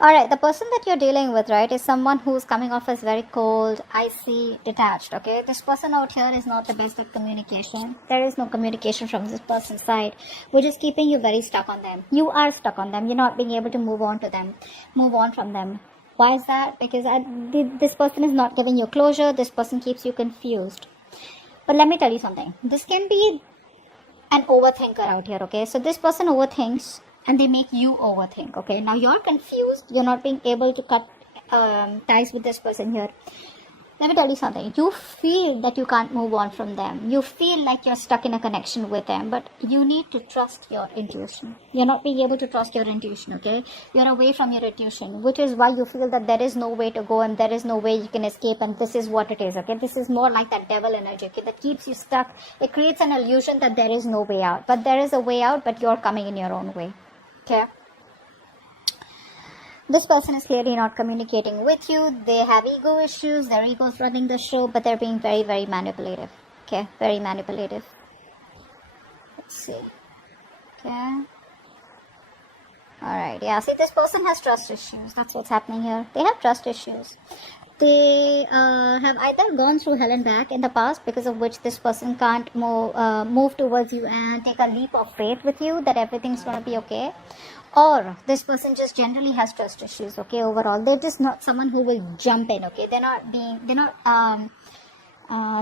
Alright, the person that you're dealing with, right, is someone who's coming off as very cold, icy, detached, okay? This person out here is not the best at communication. There is no communication from this person's side, which is keeping you very stuck on them. You are stuck on them. You're not being able to move on from them. Why is that? Because this person is not giving you closure. This person keeps you confused. But let me tell you something. This can be an overthinker out here, okay? So this person overthinks and they make you overthink, okay? Now you're confused. You're not being able to cut ties with this person here. Let me tell you something. You feel that you can't move on from them. You feel like you're stuck in a connection with them, but you need to trust your intuition. You're not being able to trust your intuition, okay? You're away from your intuition, which is why you feel that there is no way to go and there is no way you can escape, and this is what it is, okay? This is more like that devil energy, okay, that keeps you stuck. It creates an illusion that there is no way out, but there is a way out, but you're coming in your own way, okay? This person is clearly not communicating with you. They have ego issues. Their ego is running the show, but they're being very, very manipulative. Okay, very manipulative. Let's see. Okay. Alright, yeah. See, this person has trust issues. That's what's happening here. They have trust issues. They have either gone through hell and back in the past, because of which this person can't move towards you and take a leap of faith with you that everything's going to be okay. Or this person just generally has trust issues, okay, overall. They're just not someone who will jump in, okay. They're not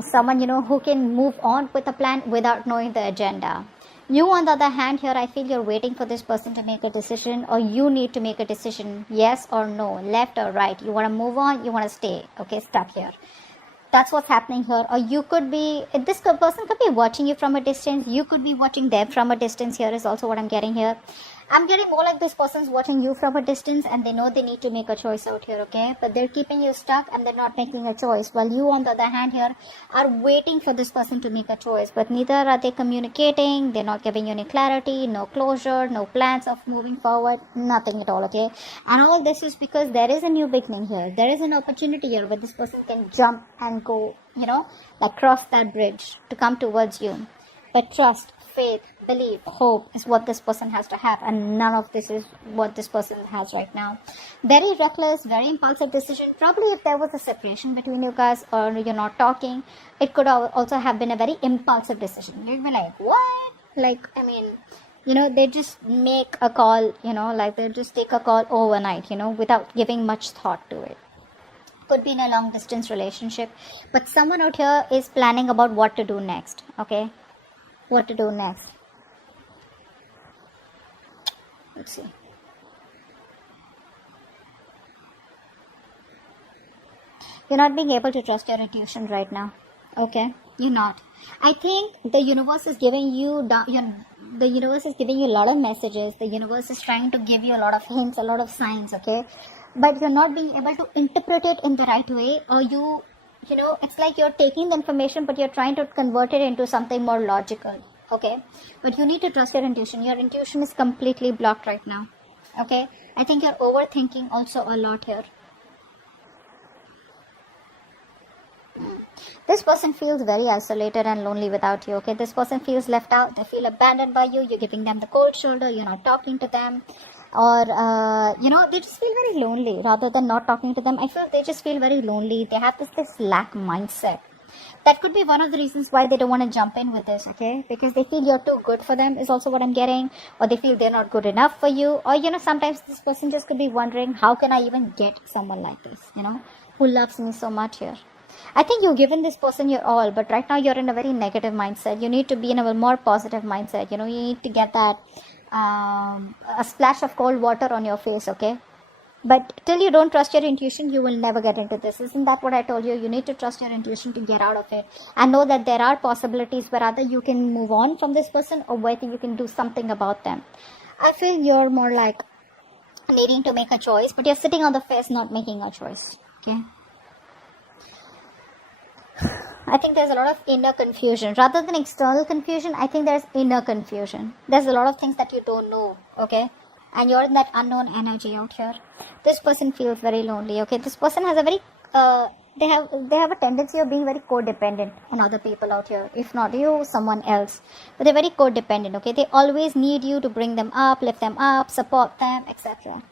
someone, who can move on with a plan without knowing the agenda. You, on the other hand, here, I feel you're waiting for this person to make a decision, or you need to make a decision, yes or no, left or right. You want to move on, you want to stay, okay, stuck here. That's what's happening here. Or you could be, this person could be watching you from a distance. You could be watching them from a distance here is also what I'm getting here. I'm getting more like this person's watching you from a distance and they know they need to make a choice out here, okay? But they're keeping you stuck and they're not making a choice. While you, on the other hand here, are waiting for this person to make a choice. But neither are they communicating. They're not giving you any clarity, no closure, no plans of moving forward, nothing at all, okay? And all this is because there is a new beginning here. There is an opportunity here where this person can jump and go, like cross that bridge to come towards you. But trust, faith, belief, hope is what this person has to have, and none of this is what this person has right now. Very reckless, very impulsive decision. Probably if there was a separation between you guys or you're not talking, it could also have been a very impulsive decision. You'd be like, what? Like, they just make a call, like they just take a call overnight, without giving much thought to it. Could be in a long distance relationship, but someone out here is planning about what to do next, okay? What to do next. Let's see. You're not being able to trust your intuition right now, okay? You're not. I think the universe is giving you the universe is giving you a lot of messages. The universe is trying to give you a lot of hints, a lot of signs, okay? But you're not being able to interpret it in the right way, or it's like you're taking the information but you're trying to convert it into something more logical, okay? But you need to trust your intuition. Your intuition is completely blocked right now, okay? I think you're overthinking also a lot here. This person feels very isolated and lonely without you, okay? This person feels left out. They feel abandoned by you. You're giving them the cold shoulder. You're not talking to them. Or, they just feel very lonely rather than not talking to them. I feel they just feel very lonely. They have this lack mindset. That could be one of the reasons why they don't want to jump in with this, okay? Because they feel you're too good for them is also what I'm getting. Or they feel they're not good enough for you. Or, sometimes this person just could be wondering, how can I even get someone like this, who loves me so much here? I think you've given this person your all, but right now you're in a very negative mindset. You need to be in a more positive mindset. You need to get that a splash of cold water on your face, okay? But till you don't trust your intuition, you will never get into this. Isn't that what I told you? You need to trust your intuition to get out of it and know that there are possibilities where either you can move on from this person or whether you can do something about them. I feel you're more like needing to make a choice, but you're sitting on the fence not making a choice, okay? I think there's a lot of inner confusion. Rather than external confusion, I think there's inner confusion. There's a lot of things that you don't know, okay? And you're in that unknown energy out here. This person feels very lonely, okay? This person has a very, they have a tendency of being very codependent on other people out here. If not you, someone else. But they're very codependent, okay? They always need you to bring them up, lift them up, support them, etc.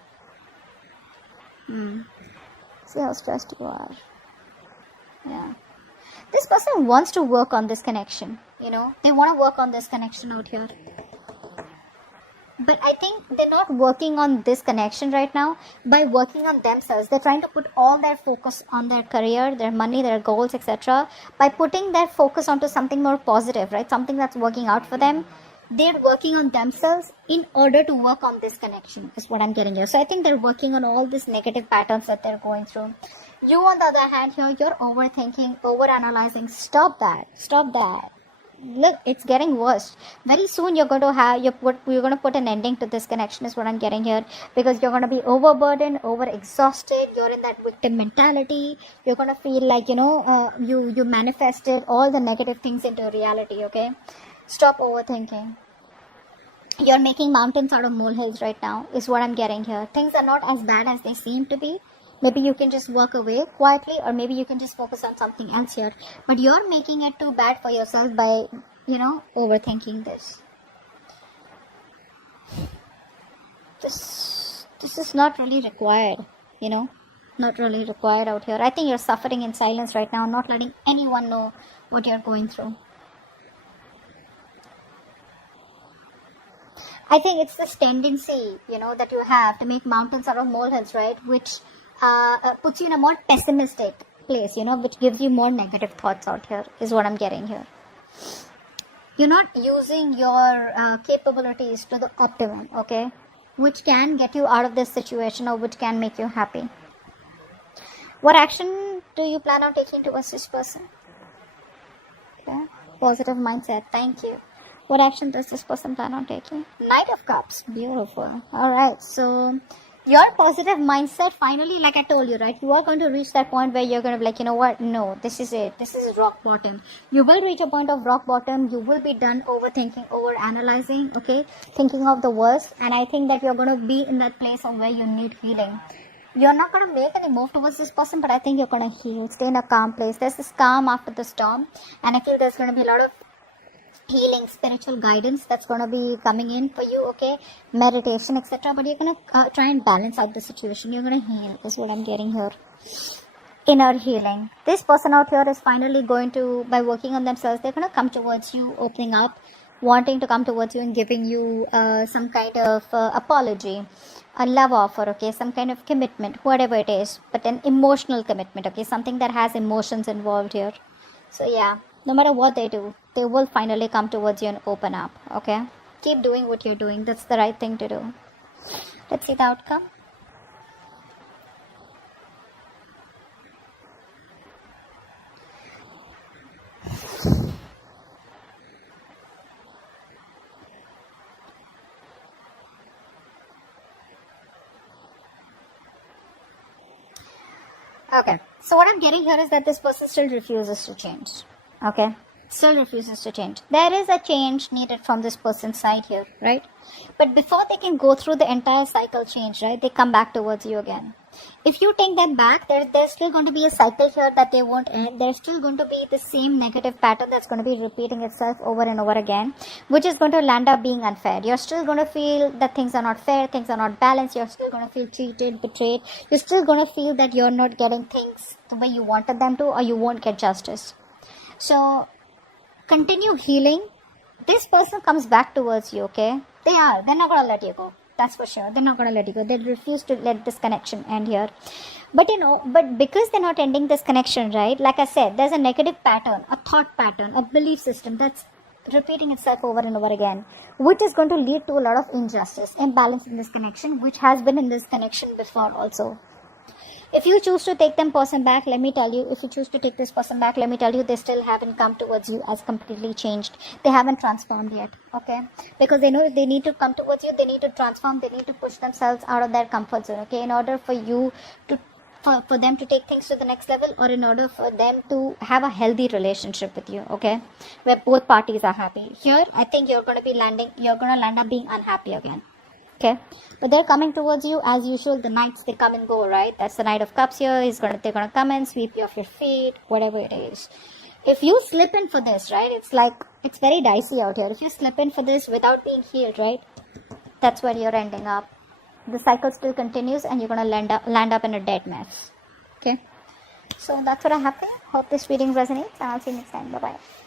See how stressed you are. Yeah. This person wants to work on this connection, you know. They want to work on this connection out here. But I think they're not working on this connection right now by working on themselves. They're trying to put all their focus on their career, their money, their goals, etc. By putting their focus onto something more positive, right? Something that's working out for them. They're working on themselves in order to work on this connection, is what I'm getting here. So I think they're working on all these negative patterns that they're going through. You, on the other hand, here, you're overthinking, overanalyzing. Stop that. Stop that. Look, it's getting worse. Very soon you're going to have you're going to put an ending to this connection, is what I'm getting here, because you're going to be overburdened, overexhausted. You're in that victim mentality. You're going to feel like, you know, you manifested all the negative things into reality. Okay, stop overthinking. You're making mountains out of molehills right now, is what I'm getting here. Things are not as bad as they seem to be. Maybe you can just walk away quietly, or maybe you can just focus on something else here. But you're making it too bad for yourself by, you know, overthinking this. This is not really required, you know. Not really required out here. I think you're suffering in silence right now, not letting anyone know what you're going through. I think it's this tendency, you know, that you have to make mountains out of molehills, right? Which puts you in a more pessimistic place, you know, which gives you more negative thoughts out here, is what I'm getting here. You're not using your capabilities to the optimum, okay, which can get you out of this situation, or which can make you happy. What action do you plan on taking towards this person? Okay, positive mindset. Thank you. What action does this person plan on taking? Knight of Cups. Beautiful. Alright, so your positive mindset, finally, like I told you, right, you are going to reach that point where you're going to be like, you know what, no, this is it, this is rock bottom. You will reach a point of rock bottom. You will be done overthinking, over analyzing, okay, thinking of the worst. And I think that you're going to be in that place of where you need healing. You're not going to make any move towards this person, but I think you're going to heal, stay in a calm place. There's this calm after the storm, and I feel there's going to be a lot of healing, spiritual guidance that's going to be coming in for you, okay, meditation, etc. But you're going to try and balance out the situation. You're going to heal, is what I'm getting here. Inner healing. This person out here is finally going to, by working on themselves, they're going to come towards you, opening up, wanting to come towards you and giving you some kind of apology, a love offer, okay, some kind of commitment, whatever it is, but an emotional commitment, okay, something that has emotions involved here. So yeah, no matter what they do, they will finally come towards you and open up, okay? Keep doing what you're doing. That's the right thing to do. Let's see the outcome. Okay, so what I'm getting here is that this person still refuses to change, okay? Still refuses to change. There is a change needed from this person's side here, right? But before they can go through the entire cycle change, right, they come back towards you again. If you take them back, there's still going to be a cycle here that they won't end. There's still going to be the same negative pattern that's going to be repeating itself over and over again, which is going to land up being unfair. You're still going to feel that things are not fair, things are not balanced. You're still going to feel cheated, betrayed. You're still going to feel that you're not getting things the way you wanted them to, or you won't get justice. So continue healing. This person comes back towards you, okay? They're not going to let you go. That's for sure. They're not going to let you go. They refuse to let this connection end here. But but because they're not ending this connection, right? Like I said, there's a negative pattern, a thought pattern, a belief system that's repeating itself over and over again, which is going to lead to a lot of injustice, imbalance in this connection, which has been in this connection before also. If you choose to take them person back, let me tell you, if you choose to take this person back, let me tell you, they still haven't come towards you as completely changed. They haven't transformed yet, okay? Because they know they need to come towards you, they need to transform, they need to push themselves out of their comfort zone, okay? In order for you to, for them to take things to the next level, or in order for them to have a healthy relationship with you, okay? Where both parties are happy. Here, I think you're going to land up being unhappy again. Okay, but they're coming towards you as usual. The knights, they come and go, right? That's the Knight of Cups here. They're gonna come and sweep you off your feet, whatever it is. If you slip in for this, right, it's very dicey out here. If you slip in for this without being healed, right, that's where you're ending up. the cycle still continues and you're going to land up in a dead mess. Okay, so that's what I have for you. Hope this reading resonates, and I'll see you next time. Bye bye.